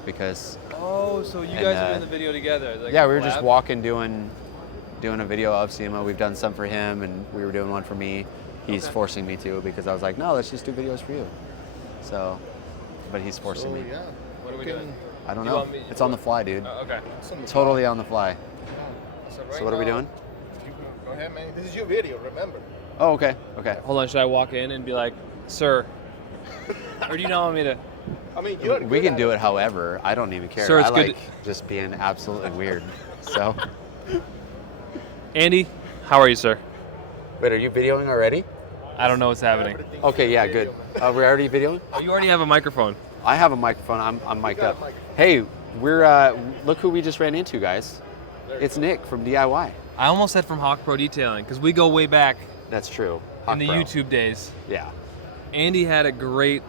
because. Oh, so you guys are in the video together? Like yeah, we were just walking, doing a video of SEMA. We've done some for him, and we were doing one for me. He's forcing me to because I was like, no, let's just do videos for you. So, but he's forcing me. Yeah. What are we doing? I don't know. It's on the fly, dude. Okay. Totally on the fly. So what are we doing? Go ahead, man. This is your video, remember? Oh, okay. Okay. Hold on, should I walk in and be like, sir? Or do you not want me to? I mean, We can do it however. I don't even care. Sir, it's I good like just being absolutely weird. So. Andy, how are you, sir? Wait, are you videoing already? I don't know what's happening. Okay, yeah, good. We're already videoing? Oh, you already have a microphone. I have a microphone. I'm mic'd up. Hey, we're look who we just ran into, guys. It's Nick from DIY. I almost said from Hawkpro Detailing because we go way back That's true. in the Hawkpro. YouTube days. Yeah. Andy had a great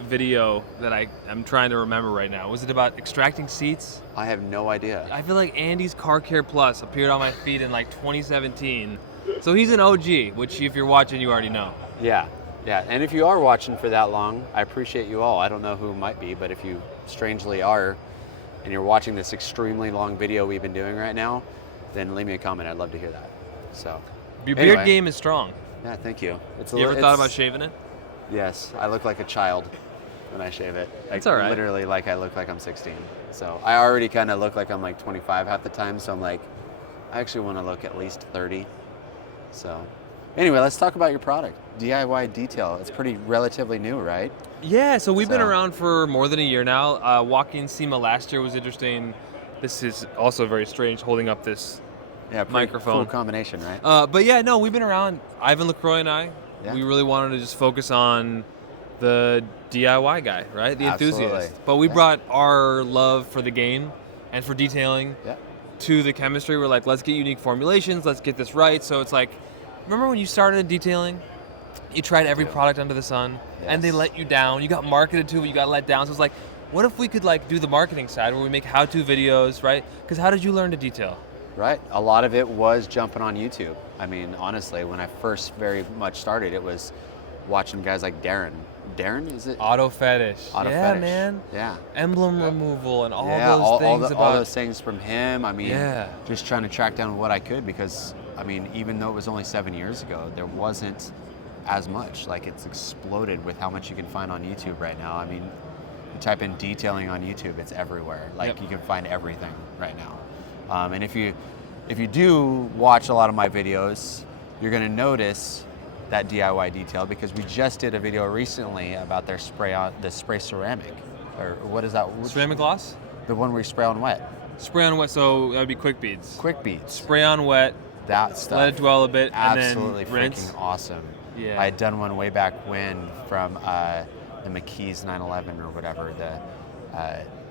video that I'm trying to remember right now. Was it about extracting seats? I have no idea. I feel like Andy's Car Care Plus appeared on my feed in like 2017. So he's an OG, which if you're watching, you already know. Yeah. Yeah. And if you are watching for that long, I appreciate you all. I don't know who might be, but if you strangely are and you're watching this extremely long video we've been doing right now, then leave me a comment. I'd love to hear that. So. Your anyway. beard game is strong. Yeah, thank you. You ever thought about shaving it? Yes, I look like a child when I shave it. That's all right. Literally like I look like I'm 16. So I already kind of look like I'm like 25 half the time. So I'm like, I actually want to look at least 30. So anyway, let's talk about your product, DIY Detail. It's pretty relatively new, right? Yeah, so we've been around for more than a year now. Walking SEMA last year was interesting. This is also very strange holding up this microphone. Cool combination, right? But yeah, no, we've been around. Ivan LaCroix and I, Yeah. we really wanted to just focus on the DIY guy, right? The Absolutely. enthusiast. But we brought our love for the game and for detailing to the chemistry. We're like, let's get unique formulations. Let's get this right. So it's like, remember when you started in detailing? You tried every product under the sun, and they let you down. You got marketed to, but you got let down. So it's like, what if we could like do the marketing side where we make how-to videos, right? Because how did you learn to detail? Right. A lot of it was jumping on YouTube. I mean, honestly, when I first very much started, it was watching guys like Darren. Darren, is it? Auto fetish. Auto yeah, fetish. man. Yeah. Emblem removal and all all those things all those things from him. I mean, just trying to track down what I could because, I mean, even though it was only 7 years ago, there wasn't as much. Like, it's exploded with how much you can find on YouTube right now. I mean, you type in detailing on YouTube, it's everywhere. Like, you can find everything right now. And if you do watch a lot of my videos, you're going to notice that DIY Detail because we just did a video recently about their spray ceramic, or what is that? Ceramic gloss? The one where you spray on wet. Spray on wet, so that would be quick beads. Quick beads. Spray on wet. That stuff. Let it dwell a bit, Absolutely and then rinse. freaking awesome. Yeah. I had done one way back when from the McKee's 911 or whatever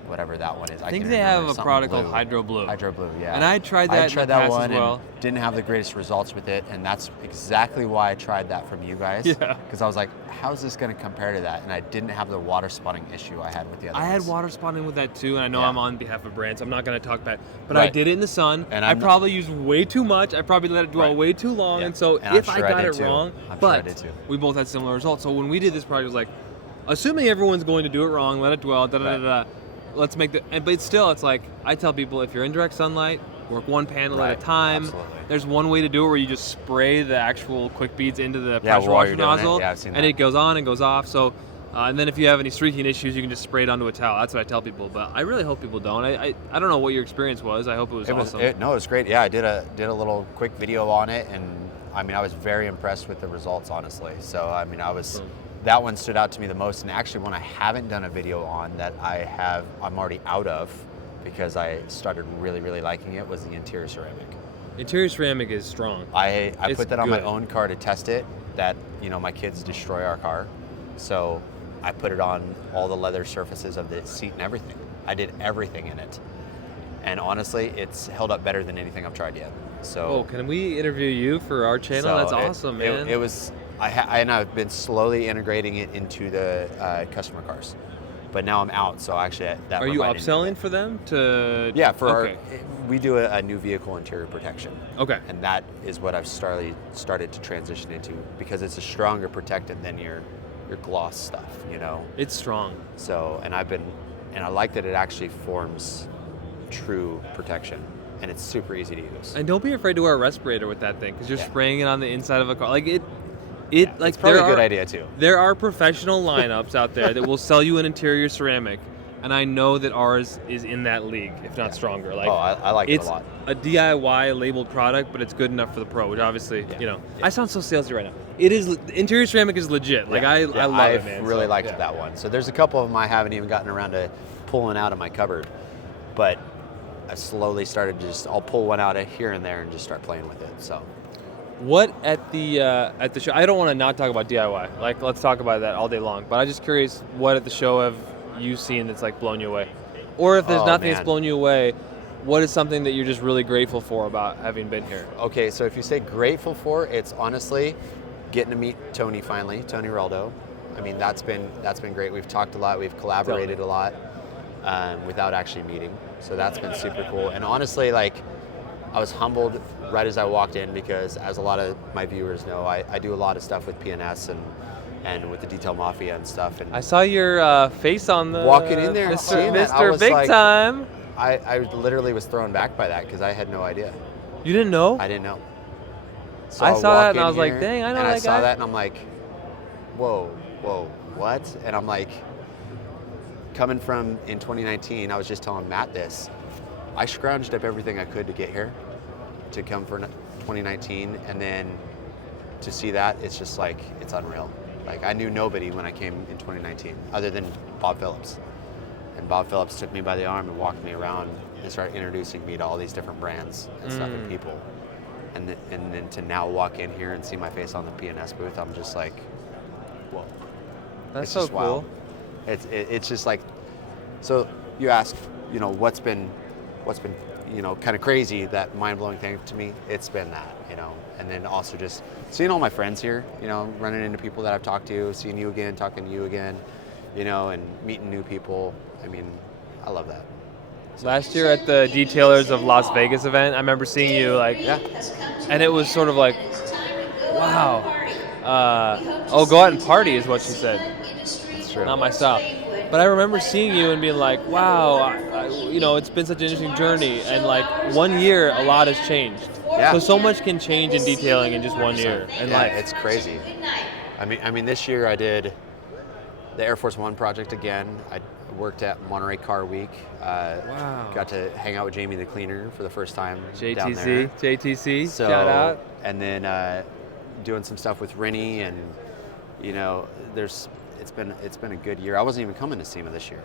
whatever that one is. I think they have a product called Hydro Blue. Hydro Blue, yeah. And I tried that in the past one as well. And didn't have the greatest results with it, and that's exactly why I tried that from you guys. Yeah. Because I was like, how is this going to compare to that? And I didn't have the water spotting issue I had with the other I ones. had water spotting with that too, and I know I'm on behalf of brands, so I'm not going to talk back. But Right. I did it in the sun. And I probably used way too much. I probably let it dwell way too long, and so And if I'm I sure I got did it too. wrong, I'm sure I but did too. we both had similar results. So when we did this project, it was like, assuming everyone's going to do it wrong, let it dwell, let's make but still, it's like, I tell people, if you're in direct sunlight, work one panel at a time. Absolutely. There's one way to do it where you just spray the actual quick beads into the Yeah, pressure while washer you're doing it. nozzle, Yeah, I've seen and that. it goes on and goes off. So, and then if you have any streaking issues, you can just spray it onto a towel. That's what I tell people. But I really hope people don't. I don't know what your experience was. I hope it was awesome. It was great. Yeah, I did a little quick video on it, and I mean, I was very impressed with the results, honestly. So, I mean, that one stood out to me the most. And actually, one I haven't done a video on that I'm already out of because I started really, really liking it was the interior ceramic. Interior ceramic is strong. I put that on my good. own car to test it. That, you know, my kids destroy our car, so I put it on all the leather surfaces of the seat and everything. I did everything in it, and honestly, it's held up better than anything I've tried yet. So, can we interview you for our channel? That's awesome, man. It was. I've been slowly integrating it into the customer cars, but now I'm out. So actually, that. Are you reminded me of upselling it. for them to? Yeah, for we do a new vehicle interior protection. Okay. And that is what I've started to transition into because it's a stronger protectant than your gloss stuff, you know. It's strong. So, and I've been and I like that it actually forms true protection, and it's super easy to use. And don't be afraid to wear a respirator with that thing, because you're spraying it on the inside of a car. Like like it's probably a good idea too. There are professional lineups out there that will sell you an interior ceramic, and I know that ours is in that league, if not stronger. Like, I like it a lot. It's a DIY labeled product, but it's good enough for the pro, which obviously, Yeah. I sound so salesy right now. It is, interior ceramic is legit. Like, I love it, man. I've really liked that one. So there's a couple of them I haven't even gotten around to pulling out of my cupboard, but I slowly started I'll pull one out of here and there and just start playing with it. So. What at the show? I don't want to not talk about DIY. Like, let's talk about that all day long. But I'm just curious, what at the show have you seen that's like blown you away? Or if there's nothing that's blown you away, what is something that you're just really grateful for about having been here? Okay, so if you say grateful for, it's honestly getting to meet Tony finally, Tony Raldo. I mean, that's been great. We've talked a lot. We've collaborated a lot without actually meeting. So that's been super cool. And honestly, like, I was humbled right as I walked in because, as a lot of my viewers know, I do a lot of stuff with PNS and with the Detail Mafia and stuff. And I saw your face on the walking in there and seeing that, I Mr. was Big like, Time. I literally was thrown back by that because I had no idea. You didn't know? I didn't know. So I saw that walk and I in was like, here, dang, I know and that I saw guy. that and I'm like, whoa, what? And I'm like, coming from in 2019, I was just telling Matt this. I scrounged up everything I could to get here, to come for 2019, and then to see that, it's just like, it's unreal. Like, I knew nobody when I came in 2019, other than Bob Phillips. And Bob Phillips took me by the arm and walked me around and started introducing me to all these different brands and stuff and people. And then to now walk in here and see my face on the PNS booth, I'm just like, whoa. That's it's so just cool. wild. It's just like, so you ask, what's been, kind of crazy, that mind-blowing thing to me, it's been that, and then also just seeing all my friends here, running into people that I've talked to, seeing you again, talking to you again, and meeting new people. I mean, I love that. Last year at the Detailers of Las Vegas event, I remember seeing you, and it was sort of like, wow. Go out and party is what she said. That's true. Not my style. But I remember seeing you and being like, wow, it's been such an interesting journey. And like 1 year, a lot has changed. Yeah. So much can change in detailing in just 1 year. And it's crazy. I mean, this year I did the Air Force One project again. I worked at Monterey Car Week. Wow. Got to hang out with Jamie the cleaner for the first time JTC, down there. JTC, So, shout out. And then doing some stuff with Rennie, and it's been a good year. I wasn't even coming to SEMA this year.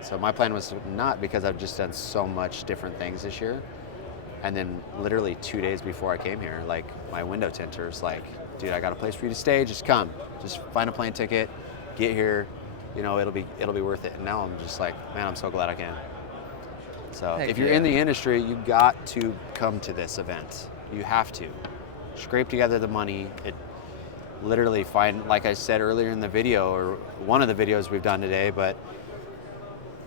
So my plan was not, because I've just done so much different things this year. And then literally 2 days before I came here, like, my window tinter's like, dude, I got a place for you to stay. Just come. Just find a plane ticket. Get here. It'll be worth it. And now I'm just like, man, I'm so glad I can. So Heck if you're in the industry, you got to come to this event. You have to. Scrape together the money. It literally like I said earlier in the video, or one of the videos we've done today, but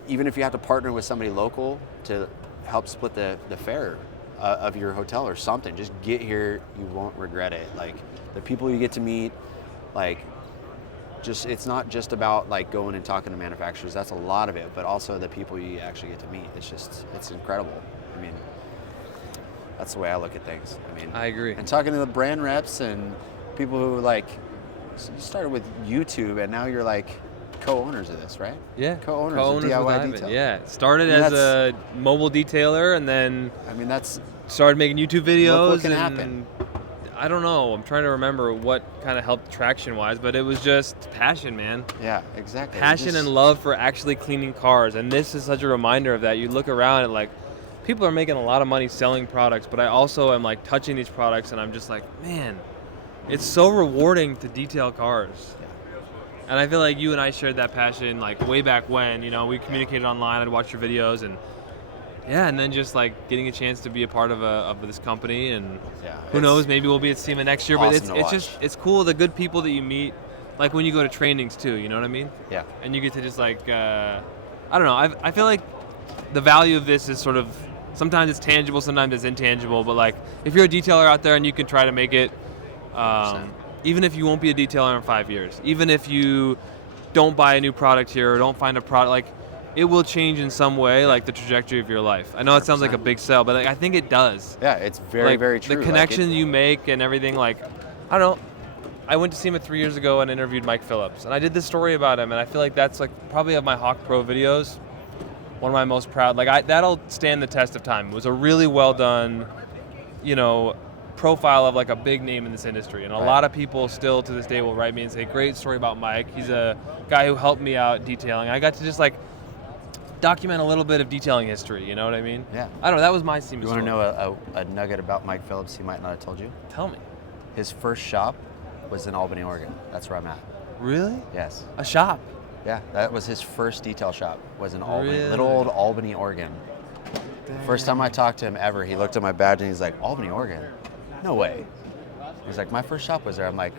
even if you have to partner with somebody local to help split the fare of your hotel or something, just get here. You won't regret it. Like, the people you get to meet, like, it's not just about like going and talking to manufacturers. That's a lot of it, but also the people you actually get to meet. It's incredible. I mean, that's the way I look at things. I mean, I agree. And talking to the brand reps and people who, like, so you started with YouTube and now you're like co-owners of this, right? Yeah. Co-owners of with DIY Ivan. Detail. Yeah. Started as a mobile detailer, and then started making YouTube videos. Look what can happen. I don't know. I'm trying to remember what kind of helped traction-wise, but it was just passion, man. Yeah, exactly. Passion and love for actually cleaning cars, and this is such a reminder of that. You look around and, like, people are making a lot of money selling products, but I also am, like, touching these products, and I'm just like, man, it's so rewarding to detail cars. Yeah. And I feel like you and I shared that passion, like, way back when. We communicated online. I'd watch your videos, and and then just like getting a chance to be a part of this company, and who knows, maybe we'll be at SEMA next year. Awesome, but it's cool, the good people that you meet, like when you go to trainings too. You know what I mean? Yeah. And you get to just like I don't know. I feel like the value of this is sort of, sometimes it's tangible, sometimes it's intangible. But like, if you're a detailer out there and you can try to make it, even if you won't be a detailer in 5 years, even if you don't buy a new product here or don't find a product, like, it will change in some way, like the trajectory of your life. I know it sounds like a big sell, but like, I think it does. Yeah, it's very, Like, very true. The connection you make and everything, like, I don't know. I went to SEMA 3 years ago and interviewed Mike Phillips, and I did this story about him, and I feel like that's like probably of my Hawkpro videos, one of my most proud. Like that'll stand the test of time. It was a really well done, you know, profile of like a big name in this industry, and a lot of people still to this day will write me and say, "Great story about Mike. He's a guy who helped me out detailing." I got to just like document a little bit of detailing history. You know what I mean? Yeah. I don't know. That was my SEMA You story. want to know a nugget about Mike Phillips he might not have told you? Tell me. His first shop was in Albany, Oregon. That's where I'm at. Really? Yes. A shop? Yeah, that was his first detail shop, was in Albany, Really? little old Albany, Oregon. Dang. First time I talked to him ever, he looked at my badge and he's like, Albany, Oregon? No way. He's like, my first shop was there. I'm like,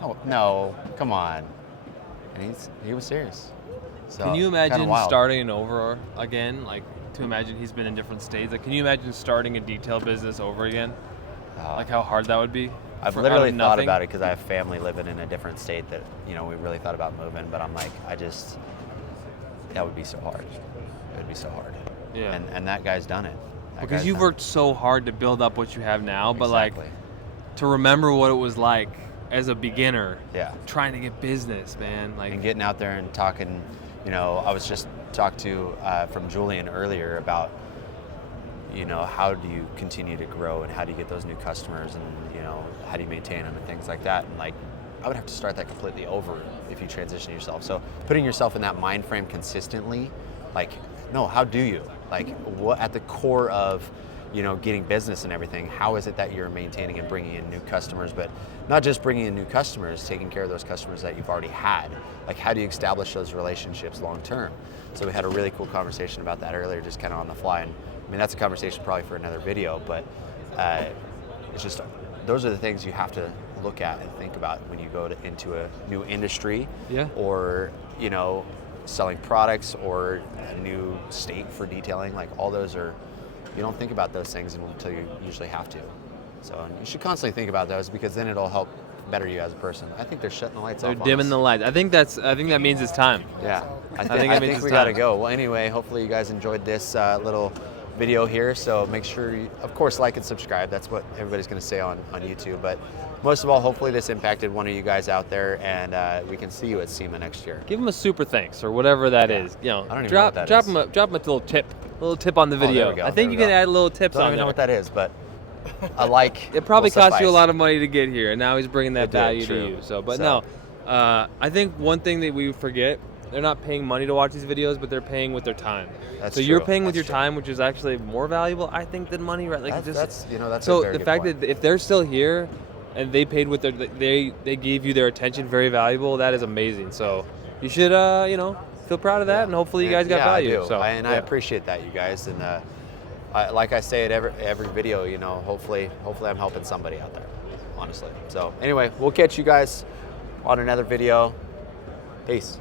oh, no, come on. And he was serious. So, Can you kinda imagine wild. starting over again? Like, to imagine he's been in different states. Like, can you imagine starting a detail business over again? Like, how hard that would be? I've out literally of thought nothing? about it because I have family living in a different state that, you know, we really thought about moving, but I'm like, that would be so hard. It would be so hard. Yeah. And that guy's done it. Because you've worked so hard to build up what you have now, but Exactly. like, to remember what it was like as a beginner, Yeah. trying to get business, man. Like, And getting out there and talking, you know, I was just talked to from Julian earlier about, you know, how do you continue to grow and how do you get those new customers and, you know, how do you maintain them and things like that. And like, I would have to start that completely over if you transition yourself. So putting yourself in that mind frame consistently, like, no, how do you? Like, what at the core of, you know, getting business and everything, how is it that you're maintaining and bringing in new customers, but not just bringing in new customers, taking care of those customers that you've already had. Like, how do you establish those relationships long term? So we had a really cool conversation about that earlier, just kind of on the fly. And I mean, that's a conversation probably for another video, but it's just, those are the things you have to look at and think about when you go into a new industry, Yeah. or, you know, selling products or a new state for detailing. Like, all those are, you don't think about those things until you usually have to. So you should constantly think about those because then it'll help better you as a person. I think they're shutting the lights they're off on dimming us. the lights. I think that means it's time. Yeah, I think it think means it's we gotta time. go. Well, anyway, hopefully you guys enjoyed this little video here. So make sure you, of course, like and subscribe. That's what everybody's gonna say on YouTube. But most of all, hopefully this impacted one of you guys out there, and we can see you at SEMA next year. Give him a super thanks or whatever that is. You know, I don't even know drop what that drop is. him a little tip on the there video. we go, I there think we you can go. add little tips Don't on even there. know what that is, but a like. It probably will cost you a suffice. lot of money to get here, and now he's bringing that It did, value true. to you. So, but So- no, I think one thing that we forget, they're not paying money to watch these videos, but they're paying with their time. That's so you're true. paying with That's your true. time, which is actually more valuable, I think, than money, right? Like That's a so very the good fact point. that if they're still here and they paid with their they gave you their attention, very valuable. That is amazing. So you should you know, feel proud of that, and hopefully you guys got value. I do. So I yeah. appreciate that, you guys, and like I say at every video, you know, hopefully I'm helping somebody out there, honestly. So anyway, we'll catch you guys on another video. Peace.